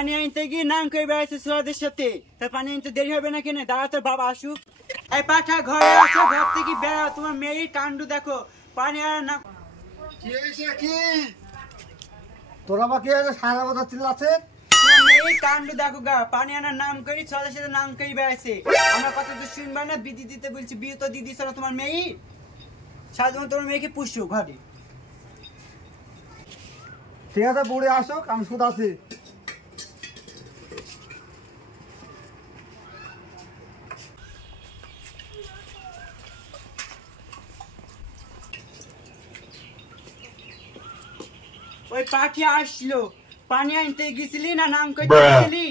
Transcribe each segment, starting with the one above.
পানি আনতে গিয়ে নাম করে বেড়াচ্ছে ছোড়াদের সাথে। তার পানি আনতে দেরি হবে না কেন? দাঁড়া, তোর বাবা আসুক। এই পাঠা ঘরে আসো, ঘর থেকে বেড়া, তোমার মেয়ের কাণ্ড দেখো। পানি আর না কি তোরা আমাকে সারা কথা চিল্লাচ্ছে? এই কাণ্ড দেখো গা, পানি আনার নাম করি ছোড়াদের সাথে নাম করে বেড়াচ্ছে। আমরা কথা তো শুনবা না? বিধি দিতে বলছি, বিয়ে তো দিদি ছিল তোমার মেয়ে। সাধারণ তোমার মেয়েকে পুষো ঘরে। ঠিক আছে, বুড়ি আসুক, আমি শুধু আছি। ওই পাখি আসলো, পানি আনতে গেছিলি না নাম করতে গেছিলি?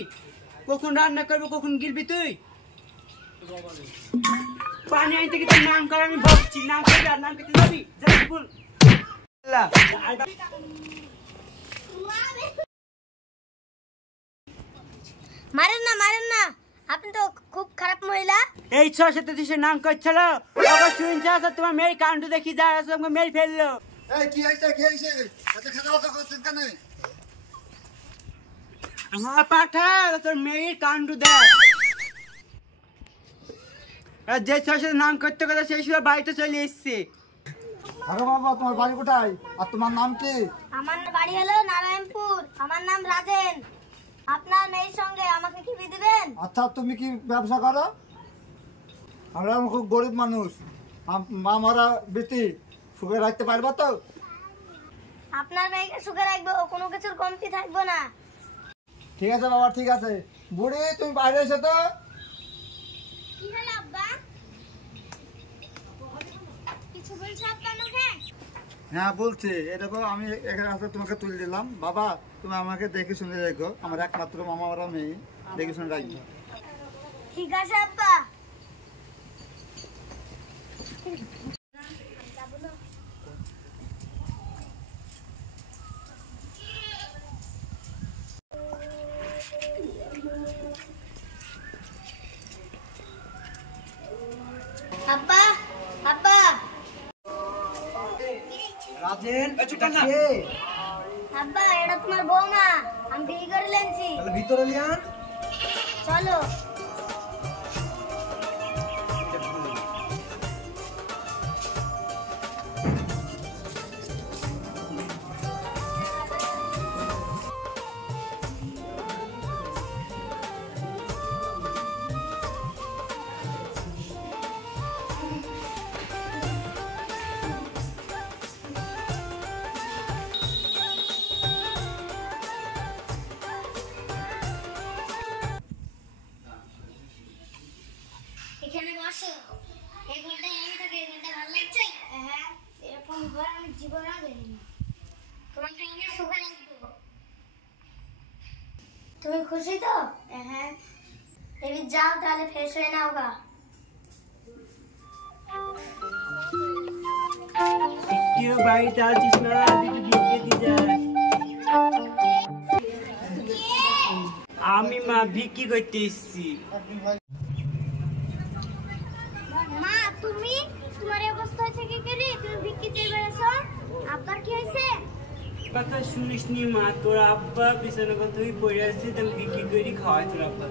কখন রান্না করবো, কখন গিলবি তুই? পানি আনতে গিয়ে তোর নাম করে আমি ভাবছি, নাম করবি আর নাম করতে যাবি? মারেন না, আপনি তো খুব খারাপ মহিলা। এই ছোট সাথে সে নাম করছিল, শুনছে তোমার মেয়ের কাণ্ড দেখি যা মেয়ে ফেললো। আমার পাঠা তোর মেয়ের কাণ্ড দেখ। যে ছোট সাথে নাম করতে কথা সেই সময় বাড়িতে চলে এসছে। আরে বাবা, তোমার বাড়ি কোথায় আর তোমার নাম কি? আমার বাড়ি হলো নারায়ণপুর, আমার নাম রাজেন। আপনার মেয়ের সঙ্গে আমাকে কি বিয়ে দিবেন? আচ্ছা, তুমি কি ব্যবসা করো? আমরা খুব গরিব মানুষ, মা মারা বেটি, সুখে রাখতে পারবা তো? আপনার মেয়েকে সুখে রাখবো, কোনো কিছুর কমতি থাকবো না। ঠিক আছে বাবা, ঠিক আছে। বুড়ি, তুমি বাইরে এসো তো। কি হলো আব্বা? কিছু বলছো আব্বা আমাকে? হ্যাঁ বলছি, এটা আমি এখানে আসলে তোমাকে তুলে দিলাম। বাবা, তুমি আমাকে দেখে শুনে রেখো, আমার একমাত্র মামা ওরা মেয়ে, দেখে শুনে রাখবো। ঠিক আছে আব্বা। আব্বা, আব্বা। রাজেন, আব্বা, এটা তোমার বৌমা, আমি বিয়ে করে লেনছি। তাহলে ভিতরে লিয়ান। চলো। এখানে বসো। এই ঘরটায় আমি থাকি, এই ঘরটা ভালো লাগছে? হ্যাঁ, এরকম ঘর আমি জীবনেও দেখিনি। তোমাকে এনে সুখে রাখবো। তুমি খুশি তো? হ্যাঁ। এবার যাও, তাহলে ফ্রেশ হয়ে নাও গা। কেউ বাড়িতে আছিস না? আমি মা বিক্রি করতে এসছি। মা, তুমি তোমার এই অবস্থা হয়েছে কি করে? তুমি বিক্রি করে বেড়াছো? আব্বার কি হয়েছে? কথা শুনিস নি মা, তোর আব্বা পিছনে তুই পড়ে আসছিস, আমি বিক্রি করে খাওয়াই তোর আব্বা।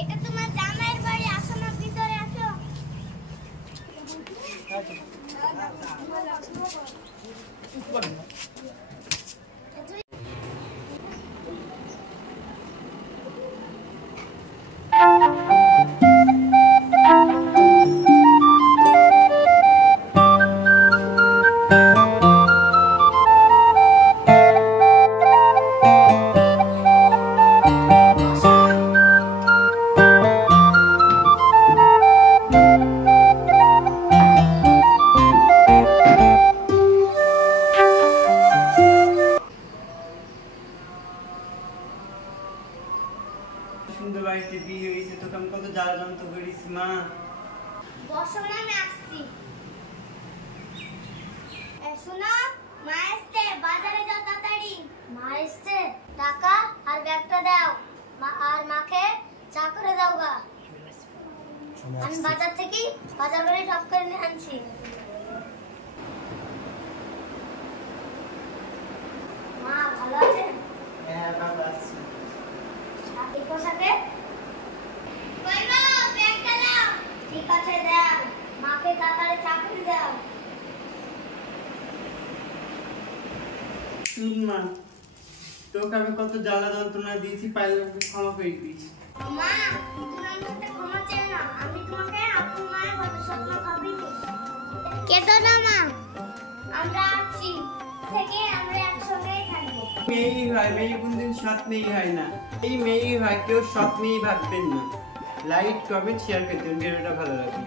এটা তোমার জামাইয়ের বাড়ি, আসো না, ভিতরে আসো। সুন্দর বাড়িতে বিয়ে হয়েছে, তোকে আমি কত জ্বালা যন্ত্র করিস মা। বসো না, আমি আসছি। শোনো, মা এসছে, বাজারে যাও তাড়াতাড়ি। মা এসছে, টাকা আর ব্যাগটা দাও, আর মাকে চা করে দাও গা। আমি বাজার থেকে বাজার করে সব করে নিয়ে আনছি। মা ভালো আছেন? হ্যাঁ ভালো আছি। পোশাকে কইমা ব্যাগটা দাও ঠিক আছে দাও মাকে তাড়াতাড়ি চাকরি দাও মা তোকে আমি কত জ্বালা যন্ত্রণা দিয়েছি, পাইলে আমাকে ক্ষমা করে দিস। মা তুমি আমার কাছে ক্ষমা চেও না, আমি তোমাকে আপন মায়ের মতো স্বপ্ন ভাবিনি। কেঁদো না মা, আমরা আছি থেকে আমরা একসঙ্গেই থাকবো। মেয়েই হয়, মেয়ে কোনদিন সৎ মেয়ে হয় না। এই মেয়েই হয়, কেউ সৎ মেয়ে ভাববেন না। লাইক কমেন্ট শেয়ার করে দিন, ভিডিওটা ভালো লাগবে।